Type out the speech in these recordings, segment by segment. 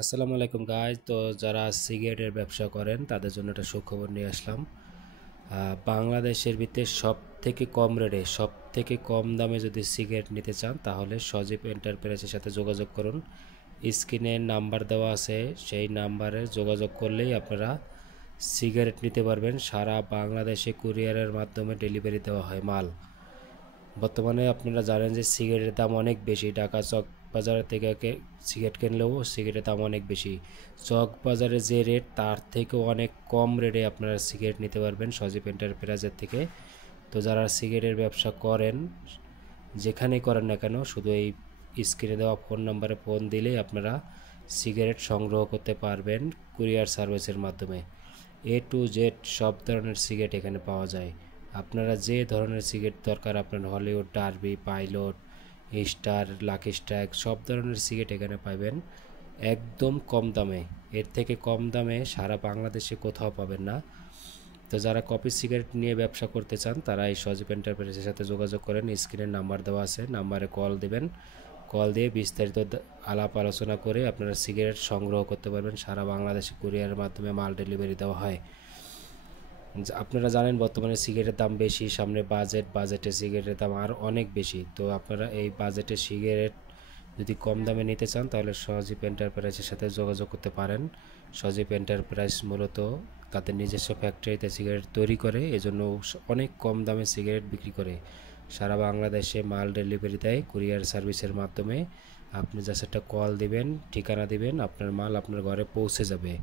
আসসালামু আলাইকুম গাইজ। তো যারা সিগারেটের ব্যবসা করেন তাদের জন্য একটা সুখবর নিয়ে আসলাম। বাংলাদেশের ভিতরে সব থেকে কম রেটে সব থেকে কম দামে যদি সিগারেট নিতে চান তাহলে সজীব এন্টারপ্রাইজের সাথে যোগাযোগ করুন। স্ক্রিনে নাম্বার দেওয়া আছে, সেই নাম্বারে যোগাযোগ করলেই আপনারা সিগারেট নিতে পারবেন। সারা বাংলাদেশে কুরিয়ারের মাধ্যমে ডেলিভারি দেওয়া হয় মাল। বর্তমানে আপনারা জানেন যে সিগারেটের দাম অনেক বেশি। ঢাকা চক বাজার থেকে সিগারেট কিনলেও সিগারেটের দাম অনেক বেশি। চক বাজারে যে রেট তার থেকেও অনেক কম রেটে আপনারা সিগারেট নিতে পারবেন সজীব এন্টারপ্রাইজের থেকে। তো যারা সিগারেটের ব্যবসা করেন, যেখানেই করেন না কেন, শুধু এই স্ক্রিনে দেওয়া ফোন নাম্বারে ফোন দিলেই আপনারা সিগারেট সংগ্রহ করতে পারবেন কুরিয়ার সার্ভিসের মাধ্যমে। এ টু জেড সব ধরনের সিগারেট এখানে পাওয়া যায়। আপনারা যে ধরনের সিগারেট দরকার, আপনার Hollywood, derby, pilot, star, lucky strike সব ধরনের সিগারেট এখানে পাবেন একদম কম দামে। এর থেকে কম দামে সারা বাংলাদেশে কোথাও পাবেন না। তো যারা কপি সিগারেট নিয়ে ব্যবসা করতে চান তারা এই সজীব এন্টারপ্রাইজের সাথে যোগাযোগ করেন। স্ক্রিনের নাম্বার দেওয়া আছে, নাম্বারে কল দেবেন। কল দিয়ে বিস্তারিত আলাপ আলোচনা করে আপনারা সিগারেট সংগ্রহ করতে পারবেন। সারা বাংলাদেশে কুরিয়ারের মাধ্যমে মাল ডেলিভারি দেওয়া হয়। আপনারা জানেন বর্তমানে সিগারেটের দাম বেশি, সামনে বাজেটে সিগারেটের দাম আর অনেক বেশি। তো আপনারা এই বাজেটে সিগারেট যদি কম দামে নিতে চান তাহলে সজীব এন্টারপ্রাইজের সাথে যোগাযোগ করতে পারেন। সজীব এন্টারপ্রাইজ মূলত তাদের নিজস্ব ফ্যাক্টরিতে সিগারেট তৈরি করে, এজন্য অনেক কম দামে সিগারেট বিক্রি করে। সারা বাংলাদেশে মাল ডেলিভারি দেয় কুরিয়ার সার্ভিসের মাধ্যমে। আপনি জাস্ট একটা কল দিবেন, ঠিকানা দিবেন, আপনার মাল আপনার ঘরে পৌঁছে যাবে।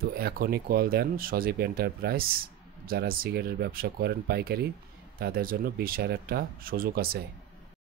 তো এখনই কল দেন সজীব এন্টারপ্রাইজ। যারা সিগারেটের ব্যবসা করেন পাইকারি, তাদের জন্য বিশাল একটা সুযোগ আছে।